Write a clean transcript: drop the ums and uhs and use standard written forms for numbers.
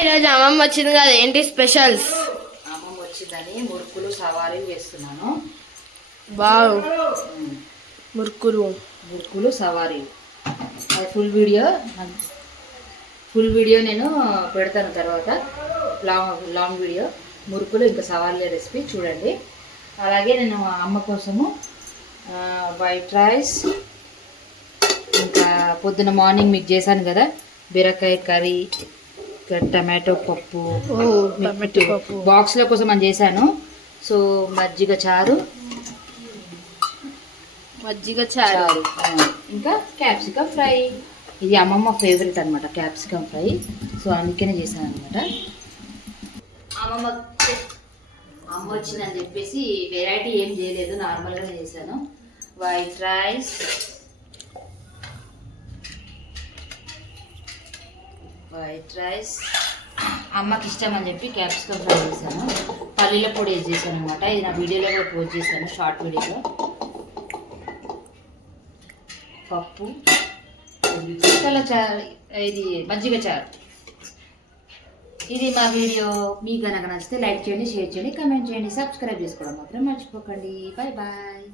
ఈరోజు అమ్మమ్మ వచ్చింది కదా, ఏంటి స్పెషల్స్? అమ్మమ్మ వచ్చిందని మురుకులు సవారీలు చేస్తున్నాను. వావ్, మురుకులు సవారీలు. అది ఫుల్ వీడియో నేను పెడతాను తర్వాత, లాంగ్ వీడియో. మురుకులు ఇంకా సవారీల రెసిపీ చూడండి. అలాగే నేను అమ్మ కోసము వైట్ రైస్, ఇంకా పొద్దున మార్నింగ్ మీకు చేశాను కదా బీరకాయ కర్రీ, టమాటో పప్పు, బాక్స్ల కోసం అని చేశాను. సో మజ్జిగ చారు, ఇంకా క్యాప్సికమ్ ఫ్రై. ఇది అమ్మమ్మ ఫేవరెట్ అనమాట, క్యాప్సికమ్ ఫ్రై. సో అందుకనే చేశాను అనమాట. అమ్మ వచ్చిందని చెప్పేసి వెరైటీ ఏం చేయలేదు, నార్మల్గానే చేశాను. వైట్ రైస్, అమ్మకి ఇష్టం అని చెప్పి క్యాప్సికమ్ ఫ్రై చేశాను. పల్లీల పొడి వేసి చేశాను అనమాట. ఇది నా వీడియోలో కూడా పోస్ట్ చేశాను, షార్ట్ వీడియోలో. పప్పు, ఇది మజ్జిగ చారు. ఇది మా వీడియో. మీకు కనుక నచ్చితే లైక్ చేయండి, షేర్ చేయండి, కామెంట్ చేయండి, సబ్స్క్రైబ్ చేసుకోవడం మాత్రం మర్చిపోకండి. Bye bye.